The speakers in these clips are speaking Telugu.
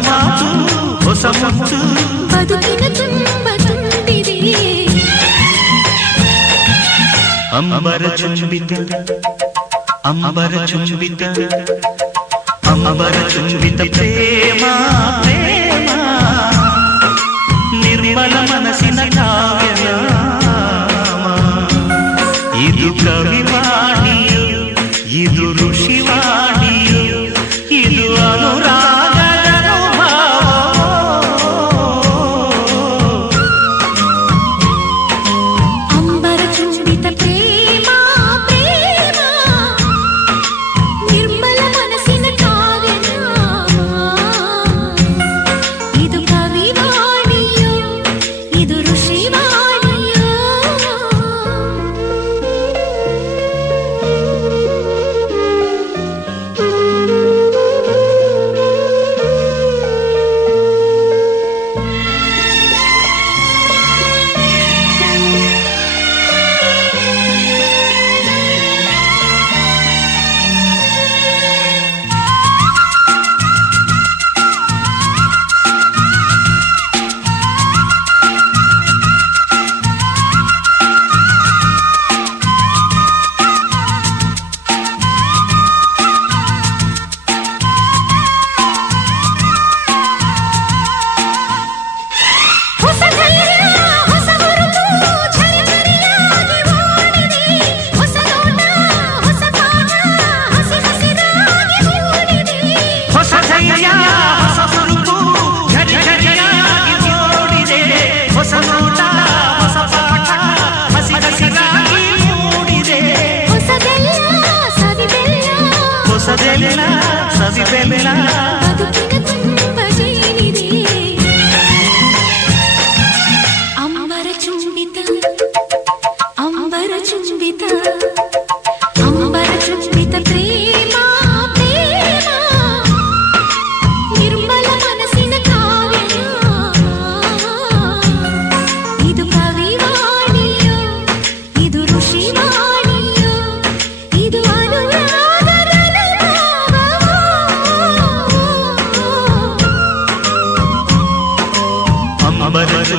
ಹೊಸಮಾತು ಹೊಸಮುತ್ತು ಬದುಕಿನ ತುಂಬ ತುಂಬಿದೆ ಅಂಬರ ಚುಂಬಿತ ಅಂಬರ ಚುಂಬಿತ ಅಂಬರ ಚುಂಬಿತ ಪ್ರೇಮ ಪ್ರೇಮ ನಿರ್ಮಲ ಮನಸ್ಸಿನ ಕಾ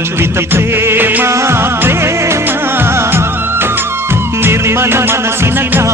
చొల్విత ప్రేమ ప్రేమ. నిర్మల మనసిన కా